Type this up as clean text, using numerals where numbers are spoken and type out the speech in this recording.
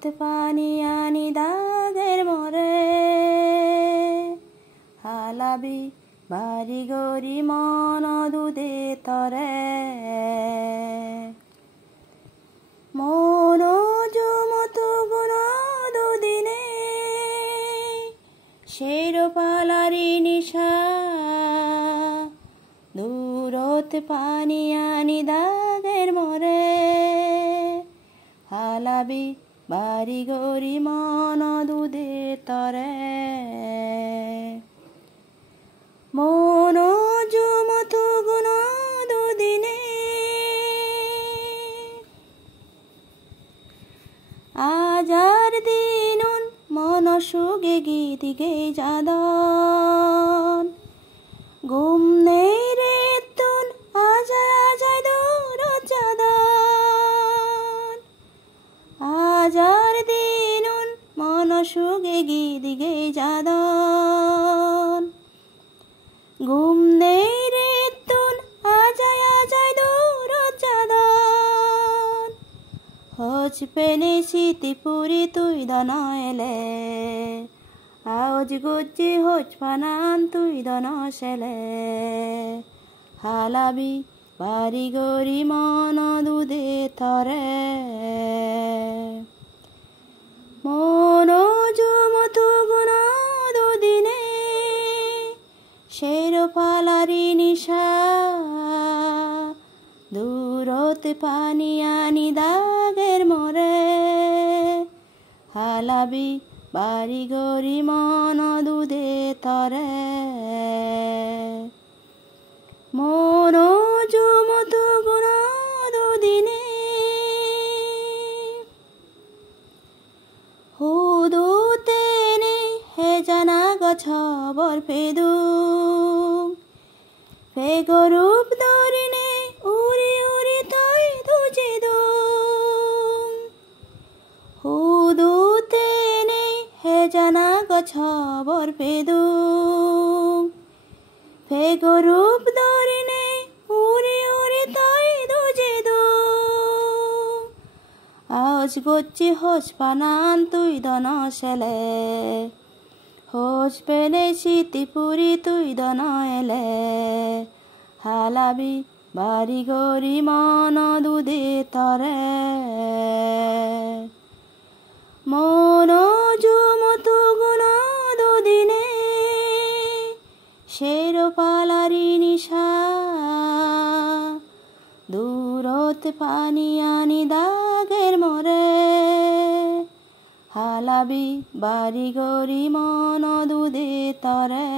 দূরত পানি আনি দাগের মরে হালাবি বাড়ি গরি মন দুধে তরে মন জমতু গুণ দুদিনে শের পালারি নিশা দূরত পানি আনি দাগের মরে হালাবি বাড়ি গরি মন দুধে তরে মন জমতু গুণ দুদিনে আজার দিনুন মন সুগে গীত গে যাদন ঘুম নেই রে তুন আজায় আজায় দূর যাদন আজার দিনুন মন সুগে গীত গে যাদন ঘুম নেই রে তুন আজায় আজায় দূর যাদন হজ পেনে শীতিপুরি তুই দন এলে আওজ গুজ্জি হজ ফানান তুই দন সেলে হালাবি বাড়ি গরি মন দুধে তরে মন জমতু গুণ দুদিনে শের পালারি নিশা দূরত পানি আনি দাগের মরে হালাবি বাড়ি গরি মন দুধে তরে মন জমতু গুণ দুদিনে হুদুতে নে হে জানা গছ বর ফেদু ফে গরুপ দরিনে উড়ি উড়ি তাই ধুজে দুম হুদুতে নে হে জানা গছ বর ফেদু ফে গরুপ দরিনে উড়ি উড়ি তাই ধুজে দুম আজ গচ্ছি হোস পানান তুই দন সেলে হোস পেনে শীতিপুরি তুই দন এলে হালাবি বাড়ি গরি মন দুধে তরে মন জমতু গুণ দুদিনে শের পালারি নিশা দূরত পানি আনি দাগের মরে হালাবি বাড়ি গরি মন দুধে তরে।